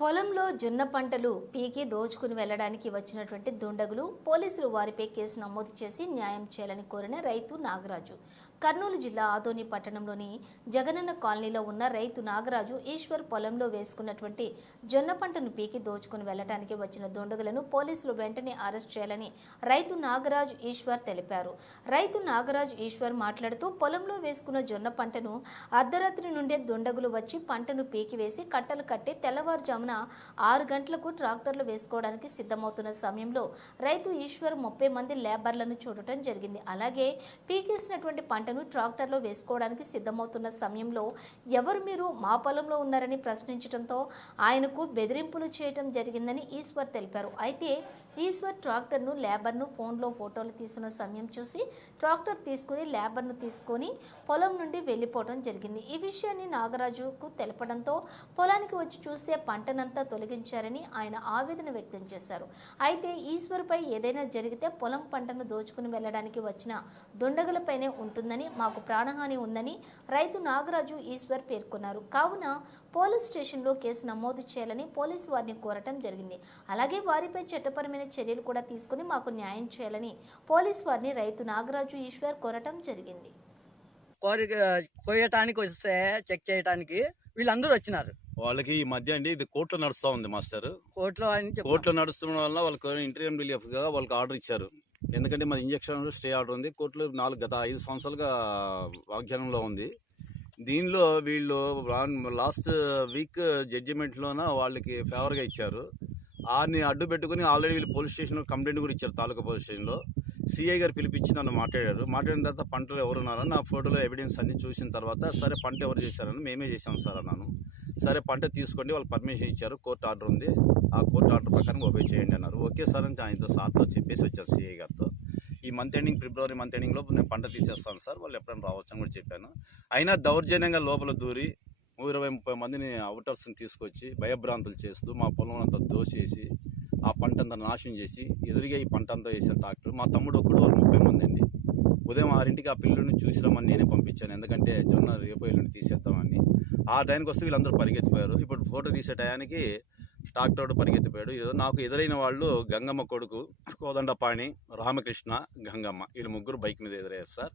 పొలంలో జొన్న పంటలు పీకి దోచుకుని వెళ్ళడానికి వచ్చినటువంటి దుండగులు పోలీసులు వారిపై కేసు నమోదు చేసి న్యాయం చేయాలని కోరిన రైతు నాగరాజు. కర్నూలు జిల్లా ఆదోని పట్టణంలోని జగనన్న కాలనీలో ఉన్న రైతు నాగరాజు ఈశ్వర్ పొలంలో వేసుకున్నటువంటి జొన్న పంటను పీకి దోచుకుని వెళ్ళడానికి వచ్చిన దుండగులను పోలీసులు వెంటనే అరెస్ట్ చేయాలని రైతు నాగరాజు ఈశ్వర్ తెలిపారు. రైతు నాగరాజు ఈశ్వర్ మాట్లాడుతూ పొలంలో వేసుకున్న జొన్న పంటను అర్ధరాత్రి నుండే దుండగులు వచ్చి పంటను పీకివేసి కట్టలు కట్టి తెల్లవారుజామున ఆరు గంటలకు ట్రాక్టర్లు వేసుకోవడానికి సిద్ధమవుతున్న సమయంలో రైతు ఈశ్వర్ ముప్పై మంది లేబర్లను చూడటం జరిగింది. అలాగే పీకేసినటువంటి పంటను ట్రాక్టర్లో వేసుకోవడానికి సిద్ధమవుతున్న సమయంలో ఎవరు మీరు మా పొలంలో ఉన్నారని ప్రశ్నించడంతో ఆయనకు బెదిరింపులు చేయడం జరిగిందని ఈశ్వర్ తెలిపారు. అయితే ఈశ్వర్ ట్రాక్టర్ను లేబర్ను ఫోన్లో ఫోటోలు తీసుకున్న సమయం చూసి ట్రాక్టర్ తీసుకుని లేబర్ను తీసుకొని పొలం నుండి వెళ్ళిపోవడం జరిగింది. ఈ విషయాన్ని నాగరాజుకు తెలపడంతో పొలానికి వచ్చి చూస్తే పంటనంతా తొలగించారని ఆయన ఆవేదన వ్యక్తం చేశారు. అయితే ఈశ్వర్పై ఏదైనా జరిగితే పొలం పంటను దోచుకుని వెళ్ళడానికి వచ్చిన దుండగులపైనే ఉంటుందని మాకు ప్రాణహాని ఉందని రైతు నాగరాజు ఈశ్వర్ పేర్కొన్నారు. కావున పోలీస్ స్టేషన్లో కేసు నమోదు చేయాలని పోలీసు వారిని కోరటం జరిగింది. అలాగే వారిపై చట్టపరమైన చర్యలు కూడా తీసుకుని మాకు న్యాయం చేయాలని పోలీసు వారిని రైతు నాగరాజు ఈశ్వర్ కోరటం జరిగింది. కోయటానికి వస్తే చెక్ చేయటానికి వీళ్ళందరూ వచ్చినారు. వాళ్ళకి ఈ మధ్య అండి ఇది కోర్టులో నడుస్తా ఉంది మాస్టర్. కోర్టులో అని కోర్టులో నడుస్తున్న వల్ల వాళ్ళకి ఇంటీరియం రిలీఫ్గా వాళ్ళకి ఆర్డర్ ఇచ్చారు. ఎందుకంటే మరి ఇంజక్షన్ స్టే ఆర్డర్ ఉంది. కోర్టులో నాలుగు గత ఐదు సంవత్సరాలుగా వాగ్దానంలో ఉంది. దీనిలో వీళ్ళు లాస్ట్ వీక్ జడ్జిమెంట్లోన వాళ్ళకి ఫేవర్గా ఇచ్చారు. ఆని అడ్డు పెట్టుకుని ఆల్రెడీ వీళ్ళు పోలీస్ స్టేషన్లో కంప్లైంట్ కూడా ఇచ్చారు తాలూకా పోలీస్ స్టేషన్లో. సిఐ గారు పిలిపించి నన్ను మాట్లాడారు. మాట్లాడిన తర్వాత పంటలు ఎవరున్నారో నా ఫోటోలో ఎవిడెన్స్ అన్ని చూసిన తర్వాత సరే పంట ఎవరు చేశారని మేమే చేశాం సార్ అన్నాను. సరే పంట తీసుకోండి వాళ్ళు పర్మిషన్ ఇచ్చారు కోర్టు ఆర్డర్ ఉంది. ఆ కోర్టు ఆర్డర్ ప్రకారం ఓకే చేయండి అన్నారు. ఓకే సార్ అని ఆయనతో సార్తో చెప్పేసి వచ్చారు సిఐ గారితో. ఈ మంత్ ఎండింగ్ ఫిబ్రవరి మంత్ ఎండింగ్లో నేను పంట తీసేస్తాను సార్ వాళ్ళు ఎప్పుడైనా రావచ్చు అని కూడా చెప్పాను. అయినా దౌర్జన్యంగా లోపల దూరి ఇరవై ముప్పై మందిని అవుటర్స్ని తీసుకొచ్చి భయభ్రాంతులు చేస్తూ మా పొలం అంతా దోసేసి ఆ పంట అంతా నాశనం చేసి ఎదురుగా ఈ పంట అంతా వేసారు డాక్టర్ మా తమ్ముడు ఒక్కడు వాళ్ళు ముప్పై మంది అండి. ఉదయం ఆరింటికి ఆ పిల్లల్ని చూసిరమ్మని నేనే పంపించాను. ఎందుకంటే జొన్న రేపు ఎల్లుండి తీసేద్దామని. ఆ టైంకి వస్తే వీళ్ళందరూ పరిగెత్తిపోయారు. ఇప్పుడు ఫోటో తీసే టయానికి డాక్టర్ పరిగెత్తిపోయాడు. ఏదో నాకు ఎదురైన వాళ్ళు గంగమ్మ కొడుకు కోదండపాణి రామకృష్ణ గంగమ్మ. వీళ్ళు ముగ్గురు బైక్ మీద ఎదురయ్యారు సార్.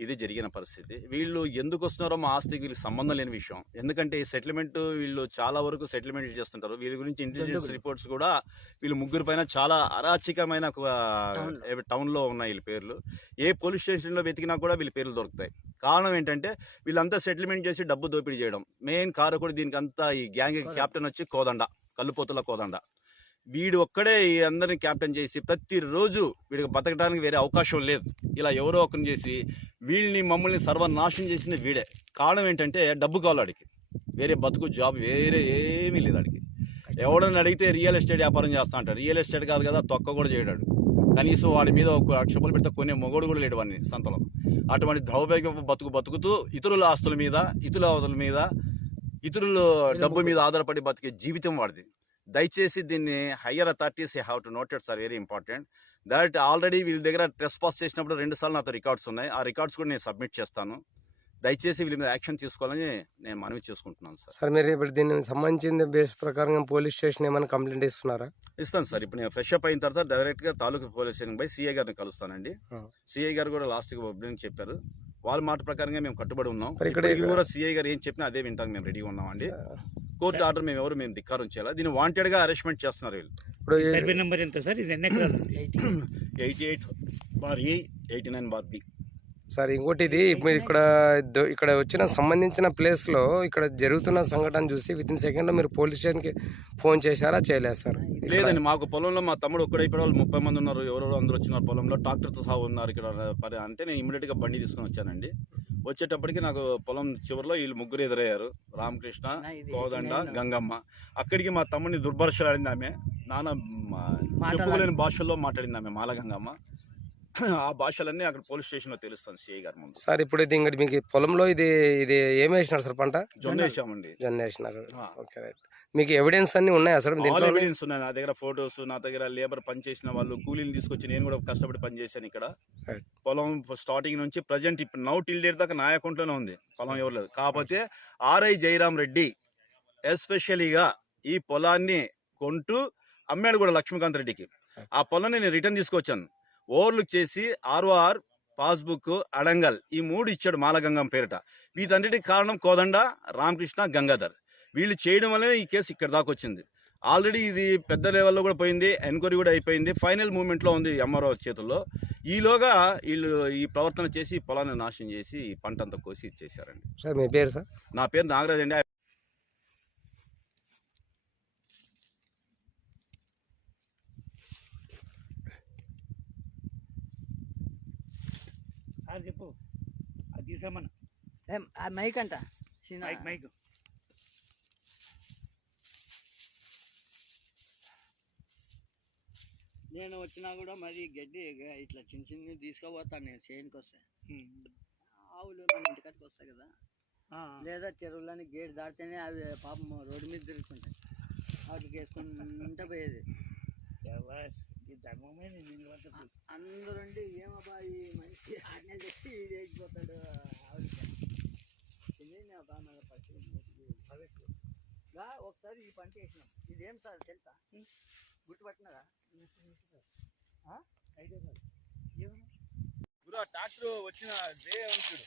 ఇది జరిగిన పరిస్థితి. వీళ్ళు ఎందుకు వస్తున్నారో మా ఆస్తికి వీళ్ళకి సంబంధం లేని విషయం. ఎందుకంటే ఈ సెటిల్మెంట్ వీళ్ళు చాలా వరకు సెటిల్మెంట్ చేస్తుంటారు. వీళ్ళ గురించి ఇంటెలిజెన్స్ రిపోర్ట్స్ కూడా వీళ్ళు ముగ్గురు పైన చాలా అరాచకమైన Town లో. టౌన్లో ఉన్నాయి వీళ్ళ పేర్లు. ఏ పోలీస్ స్టేషన్లో వెతికినా కూడా వీళ్ళ పేర్లు దొరుకుతాయి. కారణం ఏంటంటే వీళ్ళంతా సెటిల్మెంట్ చేసి డబ్బు దోపిడీ చేయడం. మెయిన్ కారకుడు దీనికి అంతా ఈ గ్యాంగ్ కోదండ. కెప్టెన్ వచ్చి కోదండ. కల్లుపోతుల కోదండ. వీడు ఒక్కడే ఈ అందరిని క్యాప్టెన్ చేసి ప్రతిరోజు వీడికి బతకడానికి వేరే అవకాశం లేదు. ఇలా ఎవరో ఒకరిని చేసి వీళ్ళని మమ్మల్ని సర్వనాశనం చేసింది వీడే. కారణం ఏంటంటే డబ్బు కావాలి వాడికి వేరే బతుకు జాబ్ వేరే ఏమీ లేదు వాడికి ఎవడని అడిగితే రియల్ ఎస్టేట్ వ్యాపారం చేస్తా అంటారు రియల్ ఎస్టేట్ కాదు కదా తొక్క కూడా చేయడాడు. కనీసం వాడి మీద ఒక లక్ష రూపాయలు పెడితే కొనే మొగోడు కూడా లేడు వాడిని సంతలో. అటువంటి దౌర్భాగ్య బతుకు బతుకుతూ ఇతరుల ఆస్తుల మీద ఇతరుల ఆస్తుల మీద ఇతరుల డబ్బు మీద ఆధారపడి బతికే జీవితం వాడిది. దయచేసి దీన్ని higher authorities have to noted sir very important. That already వీళ్ళ దగ్గర ట్రెస్ పాస్ చేసినప్పుడు రెండు సార్లు నాతో రికార్డ్స్ ఉన్నాయి. ఆ రికార్డ్స్ కూడా నేను సబ్మిట్ చేస్తాను. దయచేసి వీళ్ళ మీద యాక్షన్ తీసుకోవాలని నేను మనవి చేసుకుంటున్నాను సార్. సార్ మీరు ఇప్పుడు దీనికి సంబంధించిన బేస్ ప్రకారం పోలీస్ స్టేషన్ ఏమైనా కంప్లైంట్ ఇస్తున్నారా? ఇస్తాను సార్. ఇప్పుడు నేను ఫ్రెష్ అప్ అయిన తర్వాత డైరెక్ట్గా తాలూకా పోలీస్ స్టేషన్ పోయి సిఐ గారిని కలుస్తానండి. సిఐ గారు కూడా లాస్ట్గా ఒబ్లింగ్ చెప్పారు. వాళ్ళ మాట ప్రకారంగా మేము కట్టుబడి ఉన్నాం. ఇక్కడ- కూడా సిఐ గారు ఏం చెప్పినా అదే వింటానికి మేము రెడీగా ఉన్నామండి. కోర్టు ఆర్డర్ మేము ఎవరు మేము ధిక్కారం చేయాలి? దీన్ని వాంటెడ్గా అరెస్ట్మెంట్ చేస్తున్నారు వీళ్ళు. ఇప్పుడు ఈ- సర్వే నెంబర్ ఎంత సార్? ఇది ఎన్ని ఎకరాలు? Eighty eight bar A eighty nine bar B. Sir ఇంకోటి ఇది మీరు ఇక్కడ ఇక్కడ వచ్చిన సంబంధించిన ప్లేస్లో ఇక్కడ జరుగుతున్న సంఘటన చూసి విత్ ఇన్ సెకండ్లో మీరు పోలీస్ స్టేషన్కి ఫోన్ చేశారా చేయలేదు సార్? లేదండి మాకు పొలంలో మా తమ్ముడు ఒక్కడే ఇప్పుడు వాళ్ళు ముప్పై మంది ఉన్నారు ఎవరెవరు అందరూ వచ్చినారు పొలంలో ట్రాక్టర్తో సహా ఉన్నారు ఇక్కడ అంటే నేను ఇమీడియట్గా బండి తీసుకొని వచ్చానండి. వచ్చేటప్పటికి నాకు పొలం చివరిలో వీళ్ళు ముగ్గురు ఎదురయ్యారు. రామకృష్ణ కోదండ గంగమ్మ. అక్కడికి మా తమ్ముడిని దుర్భర్షలు ఆడింది ఆమె. నాన్న చెప్పుకోలేని భాషల్లో మాట్లాడింది ఆమె మాల గంగమ్మ. ఆ భాషలన్నీ అక్కడ పోలీస్ స్టేషన్లో తెలుస్తాను సిఐ గారి ముందు. సార్ ఇప్పుడు ఇది ఇంకటి మీకు పొలంలో ఇది ఇది ఏం వేసినారు సార్ పంట? జొన్న వేసామండి. జొన్న వేసినారు. Okay right. మీకు ఎవిడెన్స్ అన్ని ఉన్నాయా ఆల్ దీంట్లో ఎవిడెన్స్ ఉన్నాయి. నా దగ్గర ఫొటోస్ నా దగ్గర లేబర్ పనిచేసిన వాళ్ళు కూలీలు తీసుకొచ్చి నేను కూడా కష్టపడి పనిచేశాను ఇక్కడ. పొలం స్టార్టింగ్ నుంచి ప్రజెంట్ ఇప్పుడు నౌ టిల్ డేట్ దాకా నా అకౌంట్లోనే ఉంది. పొలం ఎవరు లేదు. కాకపోతే ఆర్ఐ జయరామ్ రెడ్డి ఎస్పెషలీగా ఈ పొలాన్ని కొంటూ అమ్మాడు కూడా లక్ష్మీకాంత్ రెడ్డికి. ఆ పొలాన్ని నేను రిటర్న్ తీసుకొచ్చాను. ఓవర్లుక్ చేసి ఆర్ఓఆర్ పాస్బుక్ అడంగల్ ఈ మూడు ఇచ్చాడు మాలగంగం పేరిట. వీటన్నిటికి కారణం కోదండ రామకృష్ణ గంగాధర్. వీళ్ళు చేయడం వల్లనే ఈ కేసు ఇక్కడ దాకా వచ్చింది. ఆల్రెడీ ఇది పెద్ద లెవెల్లో కూడా పోయింది ఎంక్వైరీ కూడా అయిపోయింది ఫైనల్ మూమెంట్లో ఉంది ఎంఆర్ఓ చేతుల్లో. ఈలోగా వీళ్ళు ఈ ప్రవర్తన చేసి పొలాన్ని నాశనం చేసి ఈ పంట అంతా కోసి ఇచ్చేసారండి సార్ మీ పేరు సార్? నా పేరు నాగరాజ్ అండి. చెప్పు. అది తీసామన్న మైక్ అంట. Mic mic. నేను వచ్చినా కూడా మరి గడ్డి ఇట్లా చిన్న చిన్న తీసుకుపోతాను నేను చేయనికి వస్తే. ఆవులు మన ఇంటికాడికి వస్తాయి కదా. లేదా చెరువులని గేట్ దాటితేనే అవి పాపం రోడ్డు మీద తిరుగుతుంటాయి. వాటికి వేసుకుంటూ పోయేది. అందరుండి ఏమబ్బా ఈ మనిషి ఆజ్ఞ చెప్పి ఇది వేసిపోతాడు గా ఒకసారి ఈ పంట వేసినాం. ఇదేం సార్ తెలుసా? గుర్తుపట్టినదా? గురు ఆ ట్రాక్టర్ వచ్చిన డే ఉంది